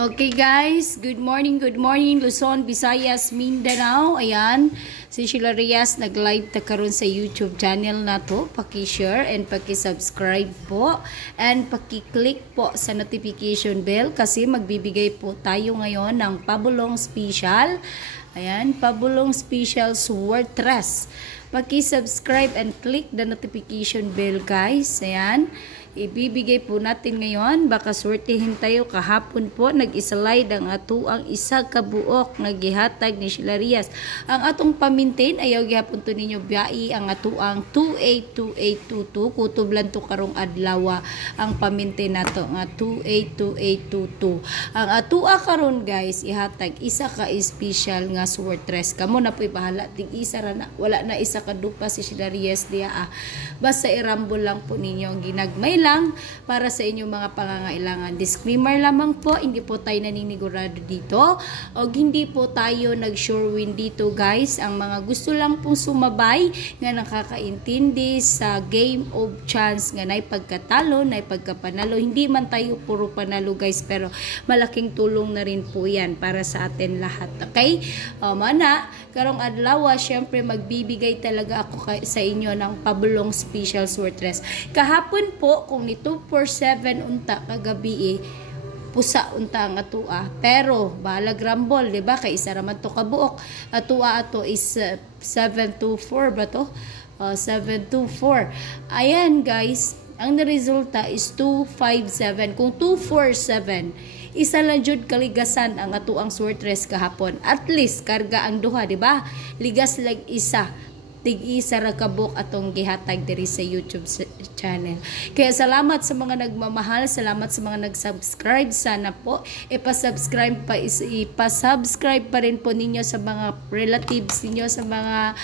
Okay guys, good morning Luzon, Visayas, Mindanao. Ayan, si Sheila Reyes nag-live ta karon sa YouTube channel na to. Paki-share and paki-subscribe po and paki-click po sa notification bell kasi magbibigay po tayo ngayon ng pabulong special. Ayan, pabulong special Swertres. Paki-subscribe and click the notification bell guys. Ayan. Ibibigay po natin ngayon, baka swertihin tayo. Kahapon po nag-isalide ang ato ang isa kabuok na gihatag ni Sheila Reyes. Ang atong pamintain ayaw gihapon to ninyo biai ang ato ang 282822 kutublan to karong adlaw ang pamintain nato nga 282822. Ang ato karon guys ihatag isa ka special nga Swertres. Kamo na po'y bahala tig isa ra na, wala na isa ka dupa si Sheila Reyes diya. Basta irambol lang po ninyo ang ginagmay lang para sa inyong mga pangangailangan. Disclaimer lamang po, hindi po tayo naninigurado dito o hindi po tayo nag-sure win dito guys. Ang mga gusto lang pong sumabay nga nakakaintindi sa game of chance nga nay pagkatalo, nay pagkapanalo. Hindi man tayo puro panalo guys, pero malaking tulong na rin po yan para sa atin lahat. Okay? Mana, karong adlaw, syempre magbibigay talaga ako sa inyo ng pabulong special Swertres. Kahapon po, kung ni 247 unta kagabi pusa unta ang atua, pero balag rambol, di ba? Kay isa raman to kabuok. Atua ato is 724 ba to? 724. Ayan guys, ang resulta is 257. Kung 247, isa lang jud kaligasan ang ato ang Swertres kahapon. At least karga ang duha, di ba? Ligas lang isa. Tig-isa ra kabuk atong gihatag diri sa YouTube channel. Kaya salamat sa mga nagmamahal, salamat sa mga nag-subscribe. Sana po ipasubscribe pa rin po ninyo sa mga relatives ninyo, sa mga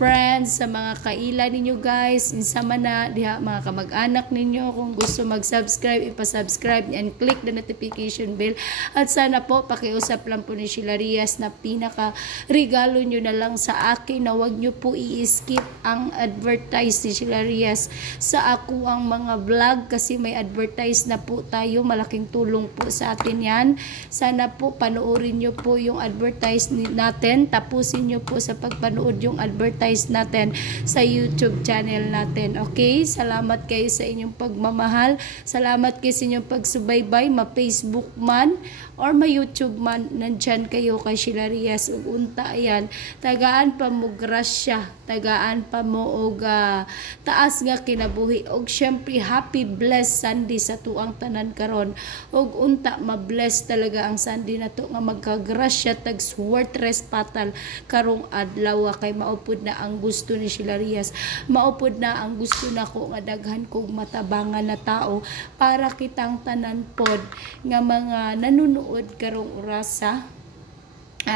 friends, sa mga kaila ninyo guys, insa man na diha mga kamag-anak ninyo. Kung gusto mag-subscribe, ipasubscribe and click the notification bell. At sana po pakiusap lang po ni Sheila Reyes na pinaka regalo nyo na lang sa akin na wag nyo po i-skip ang advertise ni Sheila Reyes sa ako ang mga vlog kasi may advertise na po tayo. Malaking tulong po sa atin yan. Sana po panoorin nyo po yung advertise natin. Tapusin nyo po sa pagpanood yung advertise natin sa YouTube channel natin. Okay? Salamat kayo sa inyong pagmamahal. Salamat kayo sa inyong pagsubaybay. Ma-Facebook man or ma-YouTube man, nandyan kayo kay Sheila Reyes. Unta yan. Tagaan pa mo grasya. Tagaan pa mo og taas nga kinabuhi. Og syempre happy blessed Sunday sa tuang tanan karon. Og unta ma-bless talaga ang Sunday na to nga magkagrasya tag Swertres patal karong adlaw kay maupod na ang gusto ni Sheila Reyes. Maupod na ang gusto na ko nga daghan kog matabangan na tao para kitang tanan pod nga mga nanunood karong orasa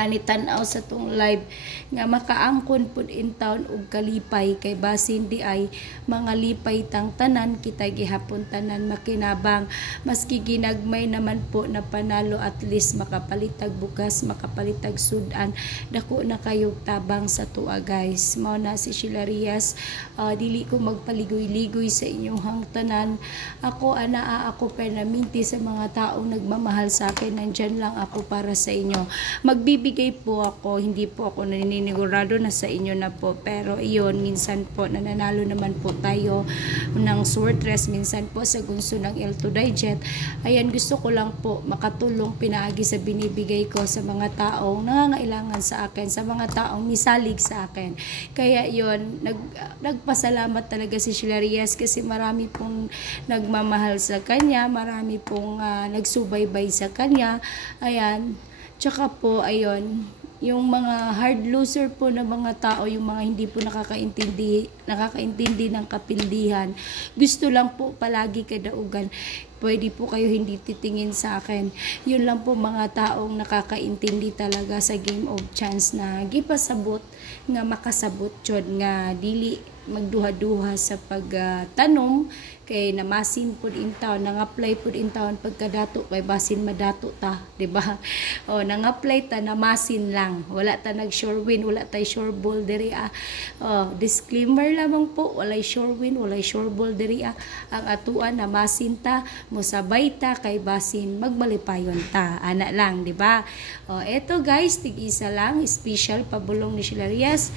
ni tan-aw sa tong live nga makaangkon pud in town og kalipay kay basin di ay mga lipay tang tanan kita gihapon tanan makinabang maski ginagmay naman po na panalo at least makapalitag bukas makapalitag sudan dako na kayo tabang sa tuwa guys. Mao na si Sheila Reyes, dili ko magpaligoy-ligoy sa inyong hangtanan. Ako ako pernaminti sa mga taong nagmamahal sa akin. Nandyan lang ako para sa inyo. Magbibigay po ako, hindi po ako naninigurado na sa inyo na po, pero iyon, minsan po nananalo naman po tayo ng Swertres, minsan po sa gunso ng L2 Digest. Ayan, gusto ko lang po makatulong pinaagi sa binibigay ko sa mga taong nangangailangan sa akin, sa mga taong misalig sa akin. Kaya iyon, nagpasalamat talaga si Sheila Reyes kasi marami pong nagmamahal sa kanya, marami pong nagsubaybay sa kanya. Ayan. Tsaka po, ayun, yung mga hard loser po na mga tao, yung mga hindi po nakakaintindi ng kapildihan, gusto lang po palagi kadaugan. Pwede po kayo hindi titingin sa akin. Yun lang po mga taong nakakaintindi talaga sa game of chance na gipasabot nga makasabot yun nga dili magduha-duha sa pagtanom kay namasin pud in town, nang-apply pud in town pagkadato kay basin madato ta, di ba? O nang-apply ta namasin lang, wala ta nag sure win, wala tay sure ball diri disclaimer lamang po, walay sure win, walay sure ball diri ang atuan namasin ta, mosabay ta kay basin magbalipayon ta, ana lang, di ba? Eto guys, tig-isa lang special pabulong ni Sheila Reyes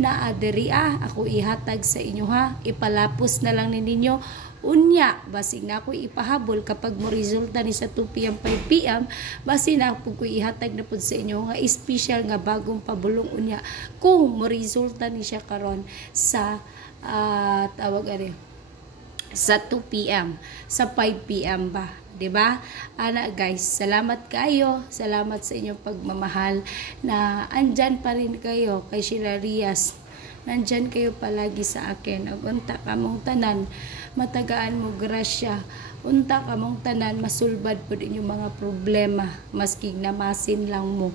na diri ako ihatag sa inyo ha, ipalapos na lang ninyo. Unya, basig na ako ipahabol kapag mo resulta ni sa 2 p.m. 5 p.m. Basig na ako ihatag na po sa inyo nga special nga bagong pabulong unya kung mo resulta ni siya karon sa tawag ari sa 2 p.m. sa 5 p.m. ba, di ba? Ana guys, salamat kayo, salamat sa inyong pagmamahal na andyan pa rin kayo kay Sheila Reyes. Nandyan kayo palagi sa akin. Unta kamong tanan, matagaan mo grasya. Unta kamong tanan, masulbad po din yung mga problema. Maski namasin lang mo.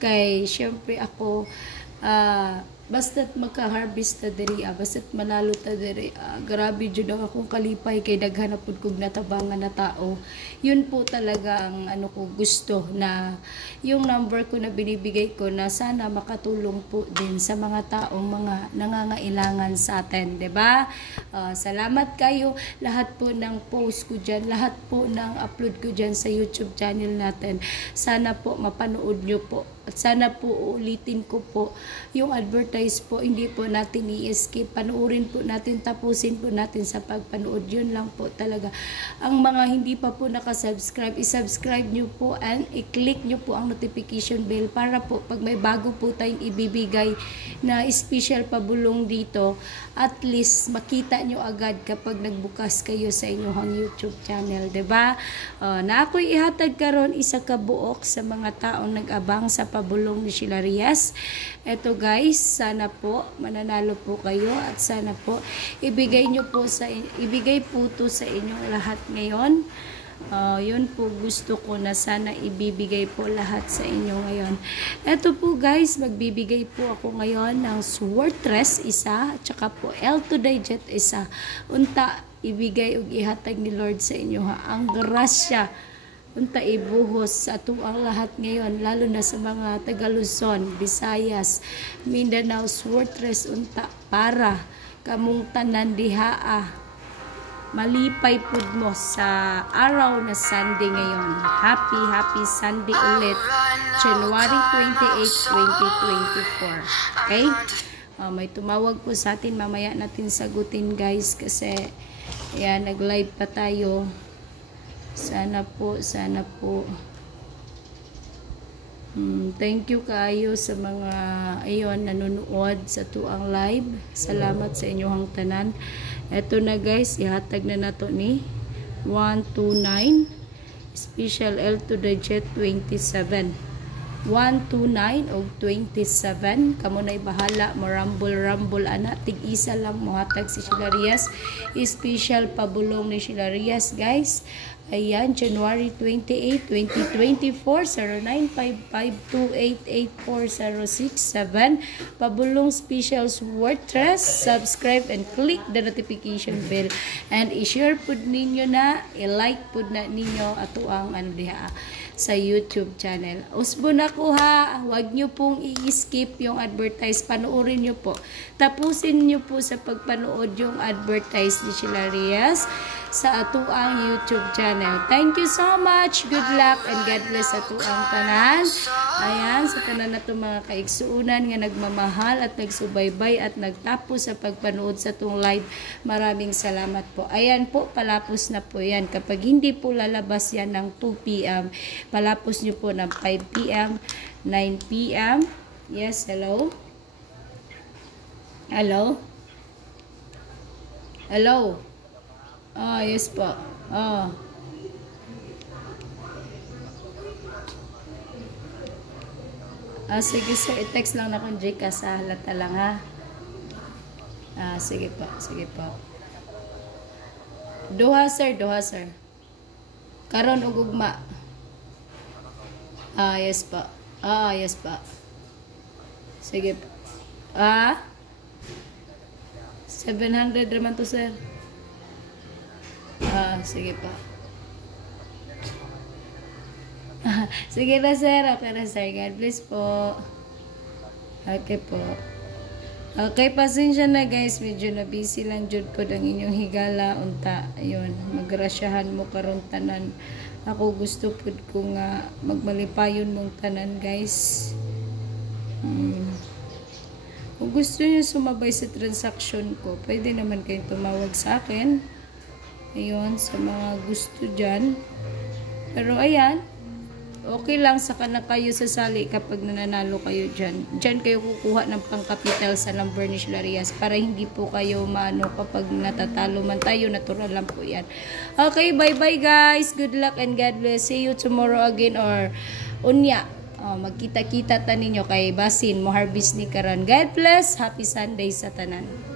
Kay, syempre ako, basta't magka-harvest ta diri, basta't manalo ta diri, grabe jud ang akong kalipay kay daghan na pud kog natabangan na tao. Yun po talaga ang ano ko gusto, na yung number ko na binibigay ko na sana makatulong po din sa mga taong mga nangangailangan sa atin, 'di ba? Salamat kayo lahat po ng post ko diyan, lahat po ng upload ko diyan sa YouTube channel natin. Sana po mapanood nyo po. At sana po ulitin ko po yung advertise po, hindi po natin i-skip. Panuorin po natin, tapusin po natin sa pagpanood. Yun lang po talaga. Ang mga hindi pa po nakasubscribe, isubscribe nyo po and i-click nyo po ang notification bell para po pag may bago po tayong ibibigay na special pabulong dito, at least makita nyo agad kapag nagbukas kayo sa inyong YouTube channel, 'di ba? Na ako'y ihatag karon isa ka buok sa mga taong nag-abang sa pabulong ni Sheila Reyes. Eto guys, sana po mananalo po kayo at sana po ibigay po to sa inyong lahat ngayon. Yun po gusto ko na sana ibibigay po lahat sa inyo ngayon. Eto po guys, magbibigay po ako ngayon ng Swartress isa, at saka po L2 Digit isa. Unta ibigay ug ihatag ni Lord sa inyo ha, ang grasya unta ibuhos sa ato ang lahat ngayon, lalo na sa mga taga Luzon, Visayas, Mindanao. Swartress unta para kamong tanan diha malipay pud mo sa araw na Sunday ngayon. Happy Sunday ulit, January 28, 2024. Okay? May tumawag po sa atin, mamaya natin sagutin guys kasi ayan, nag-live pa tayo. Sana po thank you kayo sa mga ayon nanonood sa tuang live. Salamat sa inyong tanan. Eto na guys, ihatag na nato ni 129 special L2 Digit 27. 129 o 27. Kamo na'y bahala mo rumble ana, tig-isa lang mohatag si Sheila Reyes. Special pabulong ni Sheila Reyes guys. Ayan, January 28, 2024, 0955288467. Pabulong special Swartress. Subscribe and click the notification bell. And i-share pud ninyo na, i-like pud na ninyo ato ang ano diha sa YouTube channel. Usbo na ko ha, huwag nyo pong i-skip yung advertise, panoorin nyo po. Tapusin nyo po sa pagpanood yung advertise ni Sheila Reyes sa atuang YouTube channel. Thank you so much. Good luck and God bless atuang tanan. Ayan, sa tanan na itong mga kaigsuunan nga nagmamahal at nagsubaybay at nagtapos sa pagpanood sa itong live. Maraming salamat po. Ayan po, palapos na po yan. Kapag hindi po lalabas yan ng 2 p.m., palapos nyo po ng 5 p.m., 9 p.m. Yes, hello? Hello? Hello? Yes po. Sige sir, i-text lang na kung Gcash sa halata lang ha. Sige po, sige po. Duha sir. Karon og ugma. Yes po. Yes po. Sige po. 700 naman to, sir. Sige pa. Sige na, sir. Okay na, sir. God bless po. Okay po. Okay, pasensya na guys. Medyo na busy lang jud po ang inyong higala. Unta, ayun. Magrasyahan mo karon tanan. Ako gusto po ko nga magmalipayon mong tanan, guys. Kung gusto niyo sumabay sa transaction ko, pwede naman kayong tumawag sa akin. Ayun, sa mga gusto dyan. Pero ayan, okay lang sa na kayo sasali kapag nananalo kayo dyan. Dyan kayo kukuha ng pangkapital sa number ni Sheila Reyes para hindi po kayo maano kapag natatalo man tayo. Natural lang po yan. Okay, bye-bye guys. Good luck and God bless. See you tomorrow again or unya. Magkita-kita ta ninyo kay Basin mo harvest ni karon. God bless. Happy Sunday sa tanan.